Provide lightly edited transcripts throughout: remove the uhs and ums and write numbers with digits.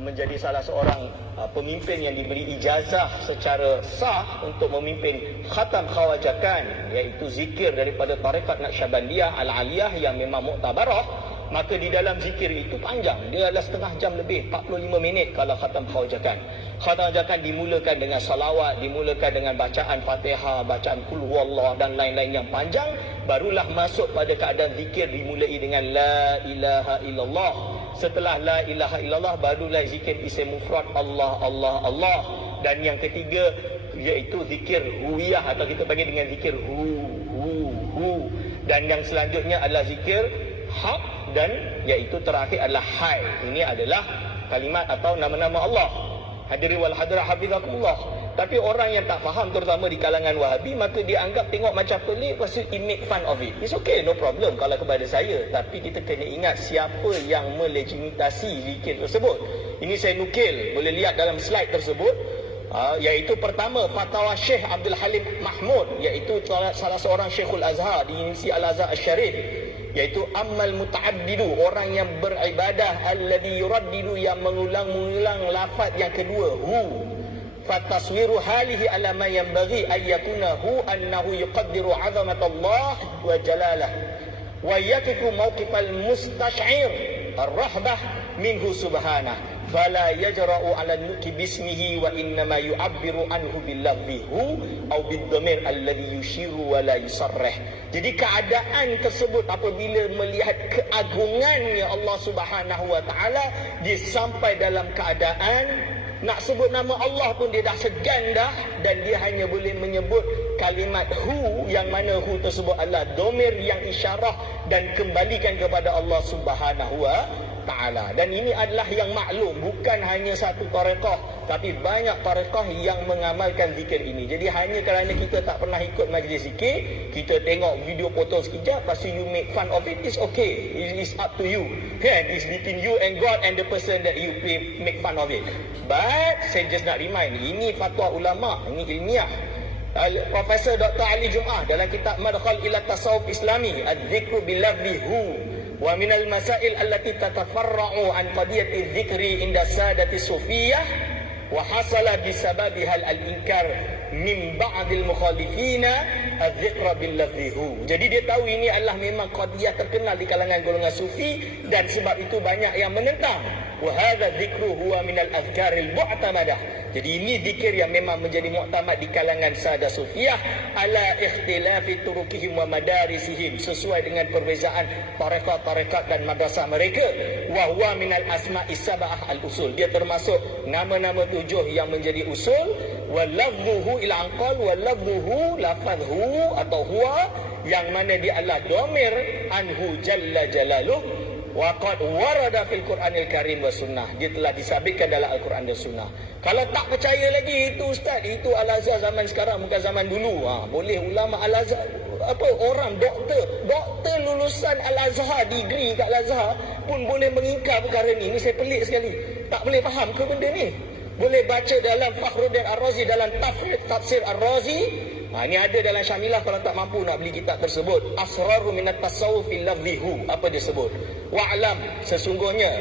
menjadi salah seorang pemimpin yang diberi ijazah secara sah untuk memimpin khatam khawajakan, iaitu zikir daripada tarekat Naqsyabandiyah Al-Aliyah yang memang muktabarah, maka di dalam zikir itu panjang, dia adalah setengah jam lebih, 45 minit kalau khatam khawajakan. Khatam khawajakan dimulakan dengan salawat, dimulakan dengan bacaan Fatihah, bacaan Qul Huwallah dan lain-lain yang panjang, barulah masuk pada keadaan zikir dimulai dengan La ilaha illallah. Setelah La ilaha illallah barulah zikir isim mufrad Allah Allah Allah, dan yang ketiga iaitu zikir huwiyah atau kita panggil dengan zikir hu, dan yang selanjutnya adalah zikir haq, dan iaitu terakhir adalah hai. Ini adalah kalimat atau nama-nama Allah. Hadirin wal hadirat hafizakumullah. Tapi orang yang tak faham, terutama di kalangan Wahabi, maka dia anggap tengok macam pelik, lepas tu make fun of it. It's okay, no problem kalau kepada saya. Tapi kita kena ingat siapa yang melegitimasi zikir tersebut. Ini saya nukil, boleh lihat dalam slide tersebut. Iaitu pertama, fatwa Syekh Abdul Halim Mahmud, iaitu salah seorang Syekhul Azhar di Universiti Al-Azhar Al-Syarif, iaitu ammal muta'abdidu, orang yang beribadah, alladhi yuraddidu, yang mengulang-ulang lafaz yang kedua hu, fataswiru halihi ala ma yanbaghi ay yakuna hu annahu yuqaddiru 'azamatallah wa jalalah wa yaqifu mawqifal mustash'ir ar-rahbah minhu subhanah fala yajra'u 'ala an-nutqi bismihi wa innama yu'abbiru anhu bil-lafzihu aw bid-dhamir alladhi yushiru wa la yusarrih. Jadi keadaan tersebut apabila melihat keagungannya Allah Subhanahu wa taala, dia sampai dalam keadaan nak sebut nama Allah pun dia dah segan dah, dan dia hanya boleh menyebut kalimat hu, yang mana hu tersebut adalah domir yang isyarah dan kembalikan kepada Allah Subhanahu wa taala. Dan ini adalah yang maklum, bukan hanya satu tarekah, tapi banyak tarekah yang mengamalkan zikir ini. Jadi hanya kerana kita tak pernah ikut majlis zikir, kita tengok video foto sekejap, lepas tu you make fun of it, it's okay. It is up to you. Kan? It's between you and God and the person that you make fun of it. But saya just nak remind, ini fatwa ulama, ini ilmiah. Profesor Dr. Ali Jum'ah dalam kitab Madkhal ila Tasawuf Islami, Adz-Dzikru bil-lafzi hu wa minal masail allati tatafarra'u an qadiyati dzikri inda sadati sufiyah wa hasala bisababiha al-inkar min ba'dil mukhalifina adz-dzikra bil-lafzi hu. Jadi dia tahu ini adalah memang qadiyah terkenal di kalangan golongan sufi, dan sebab itu banyak yang menentang. Wa hadza dzikru huwa minal azkaril mu'tamadah. Jadi ini zikir yang memang menjadi muktamad di kalangan sada sufiyah ala ikhtilafi turukihim wa madarisihim, sesuai dengan perbezaan tarekat-tarekat dan madrasah mereka. Wa huwa minal asma'is sab'ah al-usul. Dia termasuk nama-nama 7 yang menjadi usul. Wa lafzuhu ila anqal wa lafzuhu lafadhu atau huwa, yang mana dia adalah domir anhu jalla jalaluh. Wa qad warada fil Qur'anil Karim wa sunnah. Dia telah disabitkan dalam Al-Quran dan sunnah. Kalau tak percaya lagi itu ustaz, itu Al-Azhar zaman sekarang bukan zaman dulu. Boleh ulama Al-Azhar, orang doktor lulusan Al-Azhar, degree kat Al-Azhar pun boleh mengingkar perkara ni. Ini saya pelik sekali. Tak boleh faham ke benda ni? Boleh baca dalam Fakhruddin Ar-Razi, dalam tafsir Ar-Razi. Ini ada dalam Syamilah kalau tak mampu nak beli kitab tersebut. Asraru minat tasawuf fil lafzi hu. Apa dia sebut? Wa'lam, sesungguhnya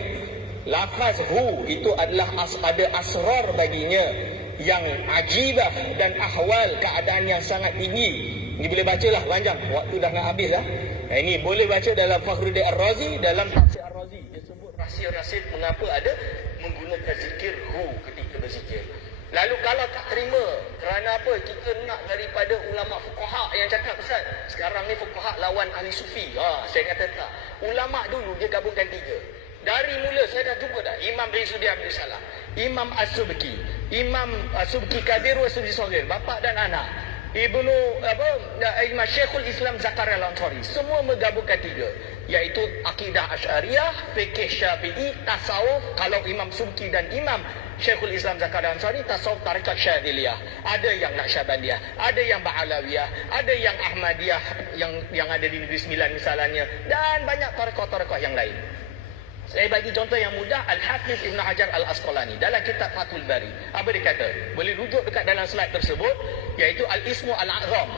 lafaz hu itu adalah ada asrar baginya yang ajibah dan ahwal, keadaan yang sangat tinggi. Ini boleh bacalah panjang, waktu dah nak habis dah. Ini boleh baca dalam Fakhruddin Ar-Razi, dalam tafsir Ar-Razi. Dia sebut rahsia-rahsia mengapa ada menggunakan zikir hu ketika berzikir. Lalu kalau tak terima, kerana apa? Kita nak daripada ulama fuqaha yang cakap, Ustaz, sekarang ni fuqaha lawan ahli sufi. Saya kata tak. Ulama dulu dia gabungkan 3. Dari mula saya dah jumpa dah Imam Rizzuddin Abdul Salam, Imam As-Subki, Imam As-Subki Kadir wa Subki Saghir, bapa dan anak. Imam Syekhul Islam Zakaria Al-Ansari, semua menggabungkan 3, iaitu akidah Asy'ariyah, fikih Syafi'i, tasawuf. Kalau Imam Subki dan Imam Syekhul Islam Zakaria Al-Ansari, tasawuf tarekat Syadziliyah. Ada yang Naqsyabandiyah, ada yang Ba'alawiyah, ada yang Ahmadiyah yang ada di Negeri Sembilan misalnya, dan banyak tarekat-tarekat yang lain. Saya bagi contoh yang mudah, Al-Hafiz Ibn Hajar Al-Asqalani dalam kitab Fathul Bari. Apa dia kata? Boleh rujuk dekat dalam slide tersebut, iaitu Al-Ismu Al-A'zam.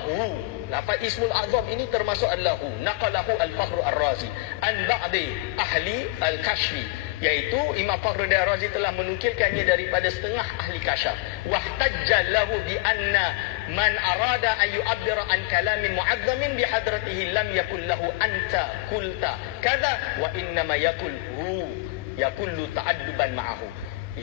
Lafaz Ismul A'zam ini termasuk adalah hu. Naqalahu Al-Fakhru Ar-Razi an ba'di ahli al-kashfi Iaitu Imam Fakhruddin Ar-Razi telah menukilkannya daripada setengah ahli kasyaf. Wahtajja lahu bi anna man arada an yu'abbira an kalamin mu'azzamin bi hadratihi lam yakul lahu anta qulta kadza wa inna ma yakul hu yakullu ta'adduban ma'ahu.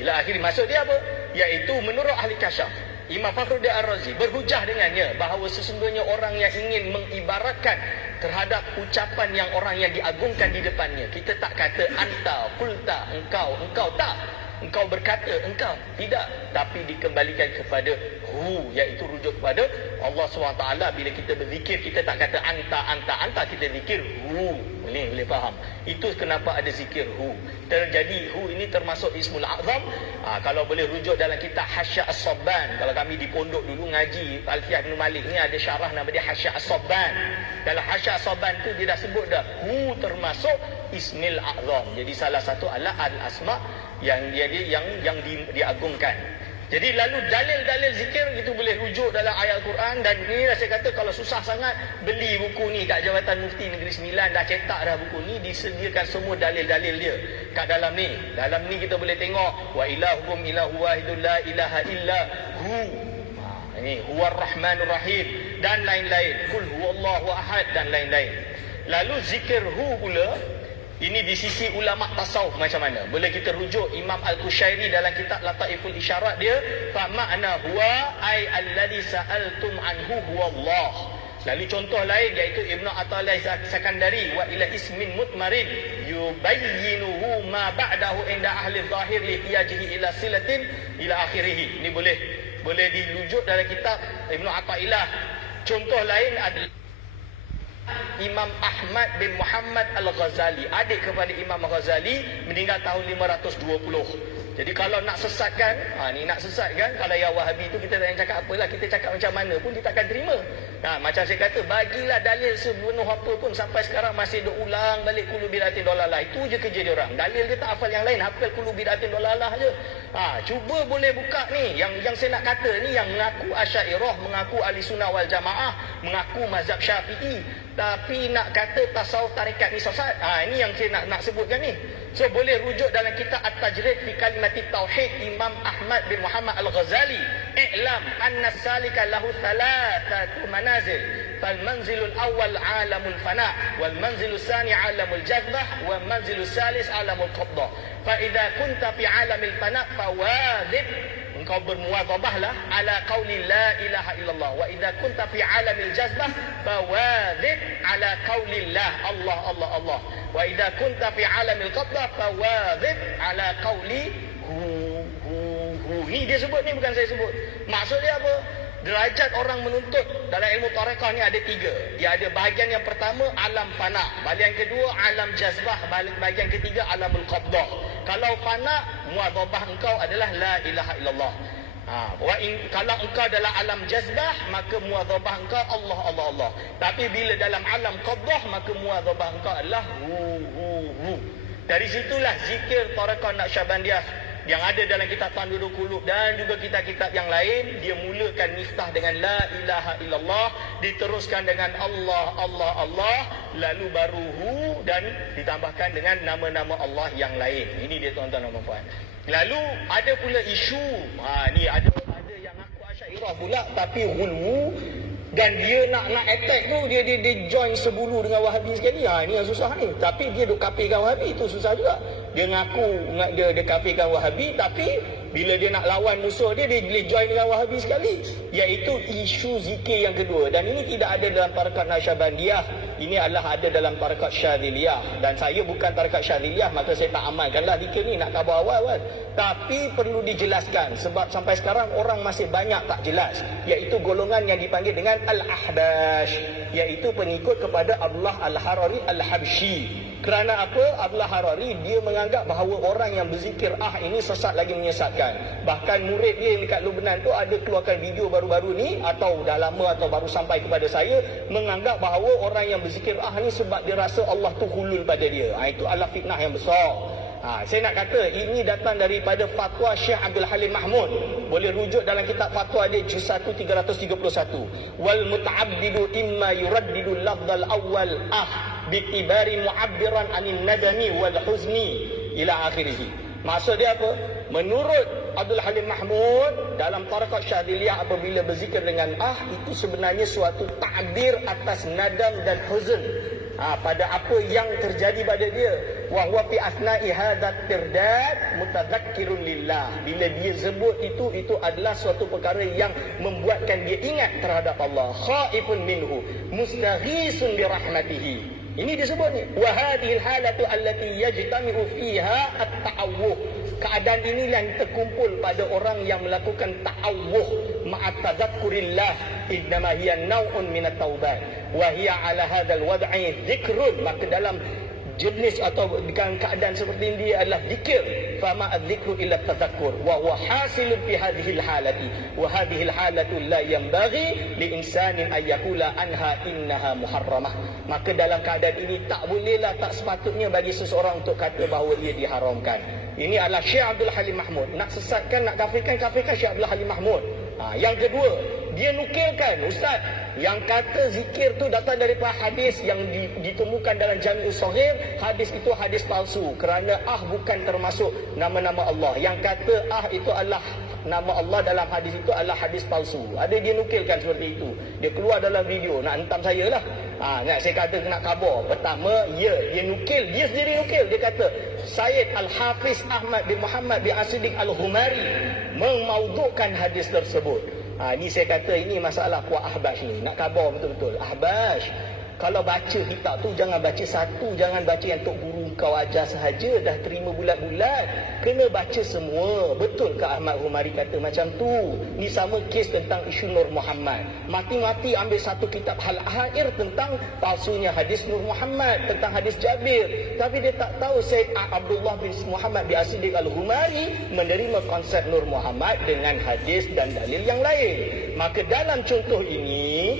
Ila akhir maksud dia apa? Iaitu menurut ahli kasyaf, Imam Fakhruddin Ar-Razi berhujah dengannya bahawa sesungguhnya orang yang ingin mengibaratkan terhadap ucapan yang orang yang diagungkan di depannya, kita tak kata anta, kulta, engkau tak, engkau berkata, engkau tidak, tapi dikembalikan kepada hu, iaitu rujuk kepada Allah SWT. Bila kita berzikir, kita tak kata anta, kita zikir hu. Boleh faham? Itu kenapa ada zikir hu. Terjadi hu ini termasuk Ismul A'zam. Kalau boleh rujuk dalam kitab Hasya As-Sabban, kalau kami di pondok dulu ngaji Alfiah bin Malik ni, ada syarah nama dia Hasya As-Sabban. Dalam Hasya As-Sabban tu dia dah sebut dah hu termasuk Ismil A'zam. Jadi salah satu adalah al-asma yang diagungkan. Jadi lalu dalil-dalil zikir itu boleh rujuk dalam ayat Al-Quran. Dan inilah saya kata, kalau susah sangat, beli buku ni kat Jabatan Mufti Negeri Sembilan, dah cetak dah buku ni, disediakan semua dalil-dalil dia kat dalam ni. Dalam ni kita boleh tengok wa ilahukum ilahu wahidun la ilaha illa hu. Ini huwar rahmanur rahim dan lain-lain. Qul huwallahu ahad dan lain-lain. Lalu zikir hu pula, ini di sisi ulama tasawuf macam mana? Boleh kita rujuk Imam Al-Qushairi dalam kitab Lataiful Isyarat dia, fa ma'na huwa ay alladhi sa'altum anhu huwa Allah. Lalu contoh lain iaitu Ibnu Athaillah Sakandari, wa ila ismin mutmarin yubayyinuhu ma ba'dahu inda ahli zahir li iyajihi ila silatin ila akhirih. Ini boleh dirujuk dalam kitab Ibnu Athaillah. Contoh lain adalah Imam Ahmad bin Muhammad Al-Ghazali, adik kepada Imam Ghazali, meninggal tahun 520. Jadi kalau nak sesatkan, nak sesatkan, kalau yang Wahabi tu kita tak payah cakap apalah, kita cakap macam mana pun dia takkan terima. Macam saya kata, bagilah dalil sepenuh apa pun, sampai sekarang masih duk ulang balik Qulu Bidatin Dolalah. Itu je kerja dia orang. Dalil dia tak hafal yang lain, hafal Qulu Bidatin Dolalah je. Cuba boleh buka ni, yang saya nak kata ni, yang mengaku Asy'ariyah, mengaku Ahli Sunnah wal Jamaah, mengaku mazhab Syafi'i, tapi nak kata tasawuf tarekat ni sesat. Ini yang saya nak sebutkan ni. So boleh rujuk dalam kitab At-Tajrid fi Kalimatit Tauhid Imam Ahmad bin Muhammad Al-Ghazali, i'lam anna salika lahu thalathatu manazil, fal manzilul awwal alamul fana, wal manzilus tsani alamul jazbah, wal manzilus salis alamul qabdah. Fa idza kunta fi alamil fana fawadhib, engkau bermuwadhabahlah ala qauli la ilaha illallah. Wa idza kunta fi alamil jazbah fawadhib ala qauli la Allah Allah Allah. Wa idza kunta fi alamil qabdah fawadhib ala qauli hu. Ni dia sebut ni, bukan saya sebut. Maksud dia apa? Derajat orang menuntut dalam ilmu tarekah ni ada 3. Dia ada bahagian yang pertama alam fana, bahagian kedua alam jazbah, bahagian ketiga alamul qabdah. Kalau fana, muwadhabah engkau adalah la ilaha illallah. Kalau engkau dalam alam jazbah, maka muwadhabah engkau Allah Allah Allah. Tapi bila dalam alam qabdah, maka muwadhabah engkau adalah hu. Dari situlah zikir tarekah Naqsyabandiyah yang ada dalam kitab Tanwirul Qulub dan juga kitab-kitab yang lain, dia mulakan miftah dengan la ilaha illallah, diteruskan dengan Allah Allah Allah, lalu baru hu, dan ditambahkan dengan nama-nama Allah yang lain. Ini dia tuan-tuan dan puan-puan. Lalu ada pula isu, ni ada yang aku Asy'ariyah pula tapi ghulwu, dan dia nak attack tu, dia join sebulu dengan Wahabi sekali. Ni yang susah ni. Tapi dia duk kafirkan Wahabi, itu susah juga. Dia ngaku dia kafirkan Wahabi, tapi bila dia nak lawan musuh dia join dengan Wahabi sekali. Iaitu isu zikir yang kedua. Dan ini tidak ada dalam tarekat Naqsyabandiyah. Ini adalah ada dalam tarekat Syadziliyah. Dan saya bukan tarekat Syadziliyah, maka saya tak amalkanlah zikir ni, nak khabar awal kan. Tapi perlu dijelaskan, sebab sampai sekarang orang masih banyak tak jelas. Iaitu golongan yang dipanggil dengan Al-Ahbash, iaitu pengikut kepada Abdullah Al-Harari Al-Habsyi. Kerana apa? Abdullah Harari dia menganggap bahawa orang yang berzikir ini sesat lagi menyesatkan. Bahkan murid dia dekat Lubnan tu ada keluarkan video baru-baru ni, atau dah lama atau baru sampai kepada saya, menganggap bahawa orang yang berzikir ni sebab dia rasa Allah tu hulul pada dia. Itu adalah fitnah yang besar. Saya nak kata ini datang daripada fatwa Syekh Abdul Halim Mahmud. Boleh rujuk dalam kitab fatwa dia juz 1 331. Wal muta'abdidu imma yuraddidu lafzal awwal bitibari mu'abbiran anin nadami wal huzni. ila akhirih. Maksud dia apa? Menurut Abdul Halim Mahmud, dalam tarekat Syadziliyah apabila berzikir dengan itu sebenarnya suatu takdir atas nadam dan huzn pada apa yang terjadi pada dia. Wa huwa fi asna'i hadzal tirdad mutadzakkirun lillah. Bila dia sebut itu adalah suatu perkara yang membuatkan dia ingat terhadap Allah. Khaifun minhu mustaghisun bi rahmatihi. Ini disebut ni. Wa hadhil halatu allati yajtami'u fiha at-ta'awwuh. Keadaan inilah yang terkumpul pada orang yang melakukan ta'awwuh ma'at tadhakkurillah. Innama hiya naw'un min at-taubat. Wa hiya 'ala hadzal wad'i dzikrun. Maka dalam jenis atau dalam keadaan seperti ini dia adalah zikir. Fama adzikru illa tadhakkur wa huwa hasilun fi hadhihi alhalati wa hadhihi alhalatu la yanbaghi li insanin ay yaqula anha innaha muharramah. Maka dalam keadaan ini tak bolehlah, tak sepatutnya bagi seseorang untuk kata bahawa ia diharamkan. Ini adalah Syekh Abdul Halim Mahmud. Nak sesatkan, nak kafirkan Syekh Abdul Halim Mahmud. Yang kedua, dia nukilkan ustaz yang kata zikir tu datang daripada hadis yang ditemukan dalam Jami'us Shaghir. Hadis itu hadis palsu kerana bukan termasuk nama-nama Allah. Yang kata itu adalah nama Allah dalam hadis itu adalah hadis palsu. Ada dia nukilkan seperti itu. Dia keluar dalam video, nak hentam saya lah. Nak saya kata kena khabar. Pertama, dia nukil, dia sendiri nukil. Dia kata Sayyid Al-Hafiz Ahmad bin Muhammad bin As-Siddiq Al-Humari memaudukkan hadis tersebut. Ini saya kata ini masalah Puak Ahbash ni. Nak khabar betul-betul. Ahbash, kalau baca kitab tu jangan baca satu, jangan baca yang Tok Guru kau ajar sahaja, dah terima bulat-bulat. Kena baca semua. Betul ke Ahmad Humari kata macam tu? Ni sama kes tentang isu Nur Muhammad. Mati-mati ambil satu kitab Al-Ahair tentang palsunya hadis Nur Muhammad, tentang hadis Jabir. Tapi dia tak tahu Syed Abdullah bin Muhammad bin As-Siddiq Al-Humari menerima konsep Nur Muhammad dengan hadis dan dalil yang lain. Maka dalam contoh ini,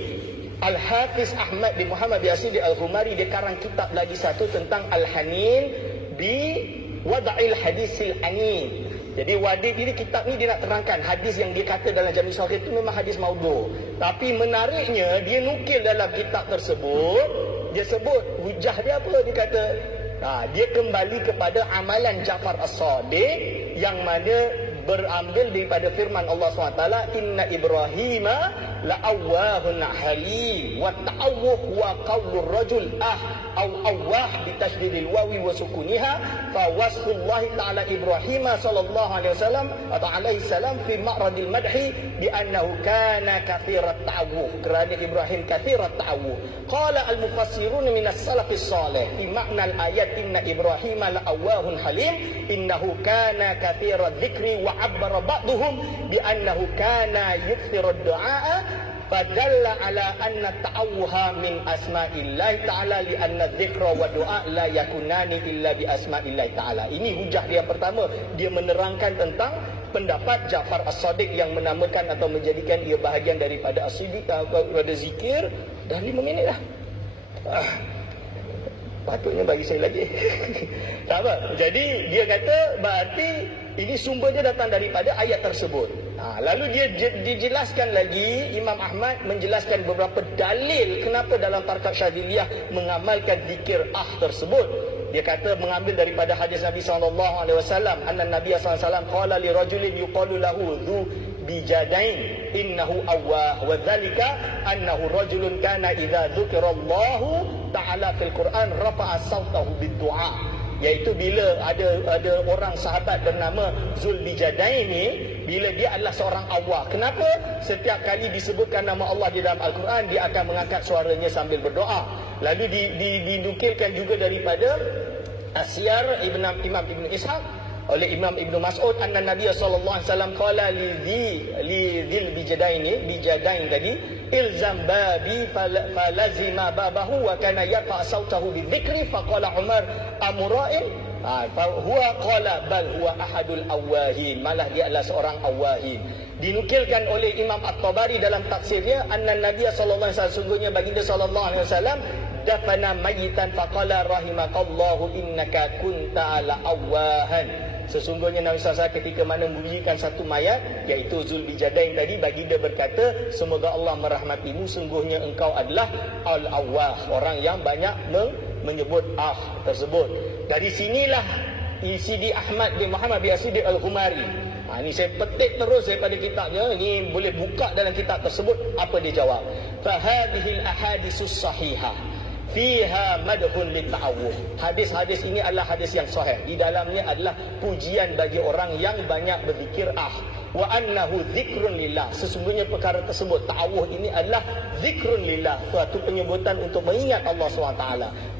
Al-Hafiz Ahmad bin Muhammad bin As-Siddiq Al-Humari dia karang kitab lagi satu tentang Al-Hanin bi Wada'il Hadisil Anin. Jadi ini kitab ni dia nak terangkan hadis yang dia kata dalam Jami' Shaghir itu memang hadis maudhu'. Tapi menariknya dia nukil dalam kitab tersebut, dia sebut hujah dia apa? Dia kata dia kembali kepada amalan Ja'far As-Sadiq yang mana berambil daripada firman Allah SWT, inna Ibrahima la'awwahun halim wa ta'awwuh wa qawlur rajul au awwah bitashdidil wawi wa sukuniha fa wasfullahi ta'ala Ibrahima sallallahu alaihi wasallam atau alaihi salam fi ma'radil madhi bi annahu kana kathirat ta'awwuh, kerana Ibrahim kathirat ta'awwuh. Qala al-mufassirun minas salafis salih fi ma'na al-ayat inna Ibrahima la'awwahun halim innahu kana kathirat dhikri wa abbara ba'duhum bi annahu kana yukthiru ad-du'a fadalla ala anna ta'awuha min asma'illahi ta'ala li anna dhikra wa du'a la yakunani illa bi asma'illahi ta'ala. Ini hujah dia pertama. Dia menerangkan tentang pendapat Ja'far As-Sadiq yang menamakan atau menjadikan ia bahagian daripada as-siddiq daripada zikir. Dah 5 minit dah. Patutnya bagi saya lagi. Tak apa. Jadi dia kata berarti ini sumbernya datang daripada ayat tersebut. Lalu dia dijelaskan lagi, Imam Ahmad menjelaskan beberapa dalil kenapa dalam tarekat Syadziliyah mengamalkan zikir tersebut. Dia kata mengambil daripada hadis Nabi SAW, anna Nabi SAW qala li rajulin yuqalu lahu dhu bijadain innahu awwah wa dhalika annahu rajulun kana idza dzukirallahu ta'ala fil Quran rafa'a sautahu bid-du'a. Iaitu bila ada orang sahabat bernama Zulbijadain ni, bila dia adalah seorang awwah. Kenapa? Setiap kali disebutkan nama Allah di dalam Al-Quran, dia akan mengangkat suaranya sambil berdoa. Lalu dinukilkan juga daripada Asyar Imam Ibn Ishaq oleh Imam Ibn Mas'ud, anna Nabi SAW qala li dhil bijadain tadi, ilzam babi falazima babahu wa kana yarfa sautahu bidzikri faqala Umar amura'in huwa qala bal huwa ahadul awwahin, malah dia adalah seorang awwahin. Dinukilkan oleh Imam At-Tabari dalam tafsirnya, anna Nabi SAW, sungguhnya baginda SAW dafana mayitan faqala rahimakallahu innaka kunta ala awwahan. Sesungguhnya Nabi SAW ketika mana membunyikan satu mayat, iaitu Zulbijadain tadi, baginda berkata, semoga Allah merahmatimu, sungguhnya engkau adalah al-awwah, orang yang banyak menyebut tersebut. Dari sinilah Sidi Ahmad bin Muhammad bin As-Siddiq Al-Ghumari. Ni saya petik terus daripada kitabnya. Ni boleh buka dalam kitab tersebut. Apa dia jawab? Fahadihil ahadisus sahihah fiha madhun litta'awuh. Hadis-hadis ini adalah hadis yang sahih. Di dalamnya adalah pujian bagi orang yang banyak berzikir wa annahu zikrun lillah. Sesungguhnya perkara tersebut, ta'awuh ini adalah zikrun lillah, suatu penyebutan untuk mengingat Allah SWT.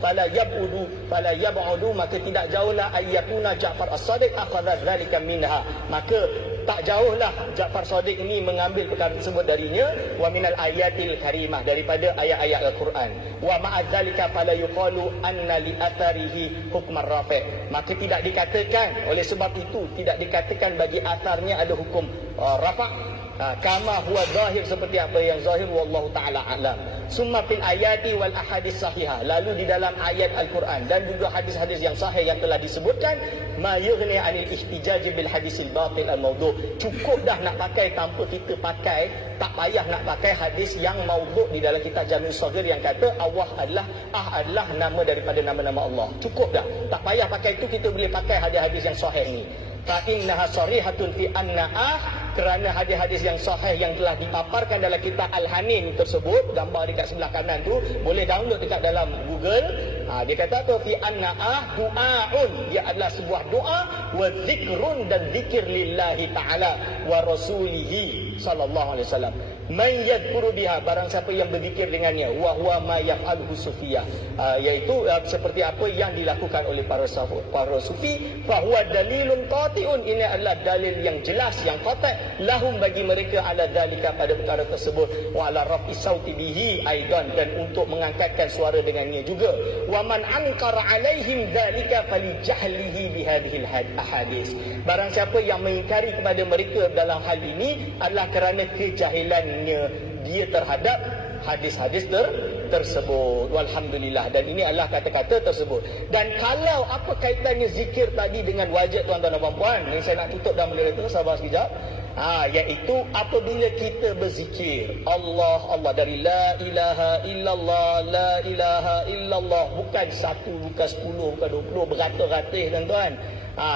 Fala yab'udu, maka tidak jauhlah ayyakuna Ja'far As-Sadiq akhadha dzalika minha. Maka tak jauhlah Ja'far Sadiq ini mengambil perkara tersebut darinya, wa minal ayatil karimah, daripada ayat-ayat Al-Quran. Wa ma'adzalika fala yuqalu anna li atharihi hukmar rafi'. Maka tidak dikatakan, oleh sebab itu tidak dikatakan bagi atharnya ada hukum rafa', kama huwa zahir, seperti apa yang zahir, wallahu ta'ala alam. Summa fil ayati wal ahadis sahihah, lalu di dalam ayat Al-Quran dan juga hadis-hadis yang sahih yang telah disebutkan, ma yughni anil ihtijaj bil hadisil batil al mawdu'. Cukup dah nak pakai, tanpa kita pakai, tak payah nak pakai hadis yang maudhu' di dalam kitab Jami' Shaghir yang kata Allah adalah nama daripada nama-nama Allah. Cukup dah, tak payah pakai itu, kita boleh pakai hadis-hadis yang sahih ni. Fa innaha sarihatun fi anna kerana hadis-hadis yang sahih yang telah dipaparkan dalam kitab Al-Hanin tersebut, gambar dekat sebelah kanan tu, boleh download dekat dalam Google. Dia kata tu fi anna du'aun, dia adalah sebuah doa, wa zikrun, dan zikir lillahi ta'ala wa rasulihi sallallahu alaihi wasallam. Man yadhkuru biha, barang siapa yang berzikir dengannya, wa huwa ma yaf'aluhu sufiyah, iaitu seperti apa yang dilakukan oleh para sufi, fa huwa dalilun qati'un, ini adalah dalil yang jelas, yang qati' lahum, bagi mereka, ala dzalika, pada perkara tersebut, wa ala rafi sauti bihi aidan, dan untuk mengangkatkan suara dengannya juga. Wa man ankara alaihim dzalika falijahlihi bihadhil ahadis, barang siapa yang mengingkari kepada mereka dalam hal ini adalah kerana kejahilan dia terhadap hadis-hadis tersebut. Walhamdulillah. Dan ini adalah kata-kata tersebut. Dan kalau apa kaitannya zikir tadi dengan wajib, tuan-tuan dan puan-puan, ini saya nak tutup dah moderator, sabar sekejap. Iaitu apabila kita berzikir Allah, Allah, dari la ilaha illallah, la ilaha illallah, bukan satu, bukan 10, bukan 20, beratus-ratus, tuan-tuan.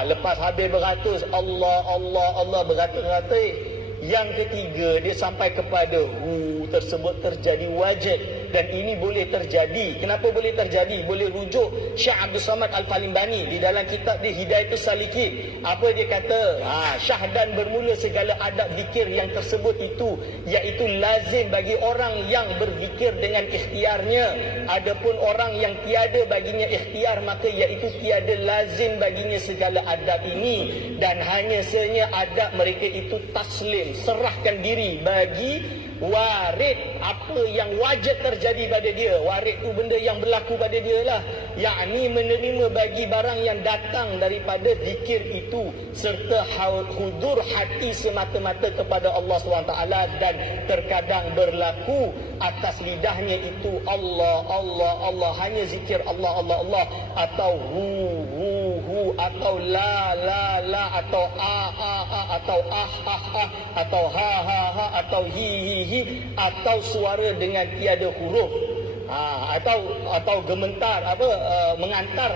Lepas habis beratus, Allah, Allah, Allah, beratus-ratus. Yang ketiga, dia sampai kepada hu tersebut terjadi wajib. Dan ini boleh terjadi. Kenapa boleh terjadi? Boleh rujuk Syekh Abdul Samad Al-Falimbani di dalam kitab dia Hidayatus Salikin. Apa dia kata? Syahdan bermula segala adab zikir yang tersebut itu, iaitu lazim bagi orang yang berzikir dengan ikhtiarnya. Adapun orang yang tiada baginya ikhtiar, maka iaitu tiada lazim baginya segala adab ini. Dan hanya sahaja adab mereka itu taslim, serahkan diri bagi warid, apa yang wajib terjadi pada dia. Warid tu benda yang berlaku pada dia lah, yakni menerima bagi barang yang datang daripada zikir itu, serta hudur hati semata-mata kepada Allah SWT. Dan terkadang berlaku atas lidahnya itu Allah, Allah, Allah, hanya zikir Allah, Allah, Allah, atau hu, atau la, atau atau atau ha, atau hi, atau suara dengan tiada huruf, atau gementar, mengantar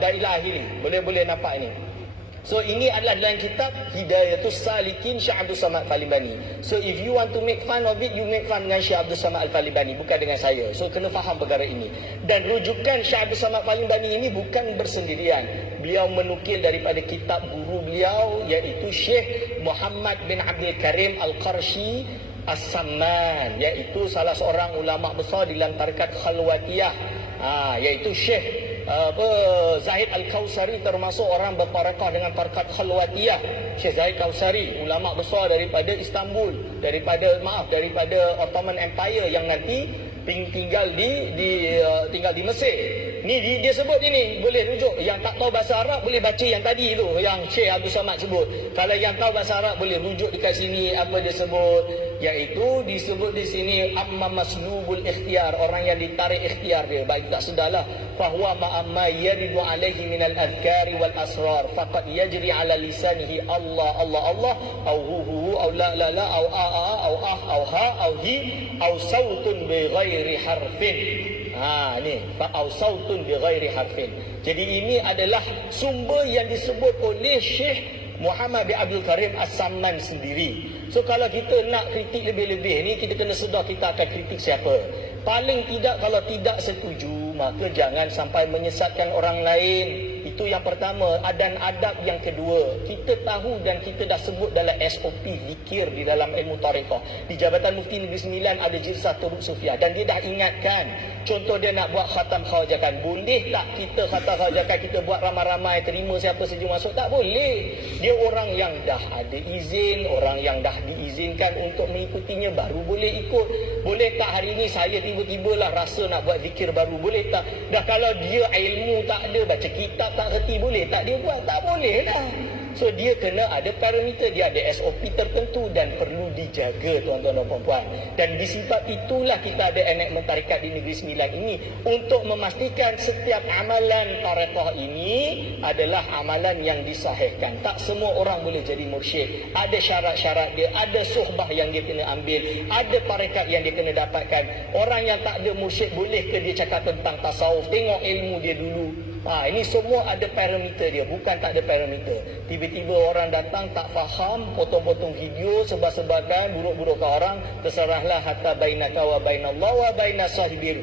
dari lahir ni. Boleh nampak ni. So ini adalah dalam kitab Hidayatus Salikin Syekh Abdul Samad Al-Falimbani. So if you want to make fun of it, you make fun dengan Syekh Abdul Samad Al-Falimbani, bukan dengan saya. So kena faham perkara ini. Dan rujukan Syekh Abdul Samad Al-Falimbani ini bukan bersendirian. Beliau menukil daripada kitab guru beliau, iaitu Syekh Muhammad bin Abdul Karim Al-Qarshi As-Samman, iaitu salah seorang ulama besar di dalam tarekat Khalwatiyah, iaitu Syekh Zahid Al-Kausari, termasuk orang bertarekah dengan tarekat Khalwatiyah. Syekh Zahid Kausari, ulama besar daripada Istanbul, daripada Ottoman Empire yang nanti tinggal di Mesir. Ni dia sebut ini, boleh rujuk. Yang tak tahu bahasa Arab boleh baca yang tadi tu, yang Syekh Abdul Samad sebut. Kalau yang tahu bahasa Arab boleh rujuk dekat sini, apa dia sebut, iaitu disebut di sini amma maslubul ikhtiyar, orang yang ditarik ikhtiar dia. Baik tak sedarlah, fahuwa ma'amma yaridu alaihi minal adhkari wal asrar, faqad yajri ala lisanihi Allah, Allah, Allah, au hu, au la, au au ha, au hi, au sautun bi ghairi harfin. Ni fa'ausautun bighairi harfin. Jadi ini adalah sumber yang disebut oleh Syekh Muhammad bin Abdul Karim As-Samman sendiri. So kalau kita nak kritik lebih-lebih ni, kita kena sedar kita akan kritik siapa. Paling tidak kalau tidak setuju, maka jangan sampai menyesatkan orang lain. Itu yang pertama. Dan adab yang kedua, kita tahu dan kita dah sebut dalam SOP zikir di dalam ilmu tariqah. Di Jabatan Mufti Negeri Sembilan ada Jilsah Turuk Sufiah, dan dia dah ingatkan. Contoh dia nak buat khatam khawajakan, boleh tak kita khatam khawajakan kita buat ramai-ramai, terima siapa saja masuk? Tak boleh. Dia orang yang dah ada izin, orang yang dah diizinkan untuk mengikutinya baru boleh ikut. Boleh tak hari ini saya tiba-tiba lah rasa nak buat zikir baru? Boleh tak? Dah kalau dia ilmu tak ada, baca kitab tak reti, boleh tak dia buat? Tak boleh dah. So dia kena ada parameter, dia ada SOP tertentu dan perlu dijaga, tuan-tuan dan puan-puan. Dan disebab itulah kita ada enakmen tarekat di Negeri Sembilan ini untuk memastikan setiap amalan tarekat ini adalah amalan yang disahihkan. Tak semua orang boleh jadi mursyid. Ada syarat-syarat dia, ada suhbah yang dia kena ambil, ada tarekat yang dia kena dapatkan. Orang yang tak ada mursyid, boleh ke dia cakap tentang tasawuf? Tengok ilmu dia dulu. Ini semua ada parameter dia, bukan tak ada parameter. Tiba-tiba orang datang tak faham, potong-potong video, sebab-sebabkan, buruk-buruk ke orang, terserahlah hatta bainaka wa bainallah wa baina sahibil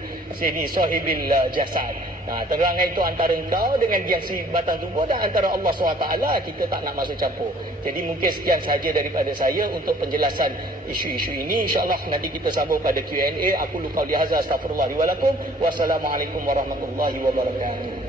jasad. Terang itu antara engkau dengan yang si batang tubuh dan antara Allah SWT, kita tak nak masuk campur. Jadi mungkin sekian sahaja daripada saya untuk penjelasan isu-isu ini. InsyaAllah nanti kita sambung pada Q&A. Aku lupa lihaza, astaghfirullah li wa lakum. Wassalamualaikum warahmatullahi wabarakatuh.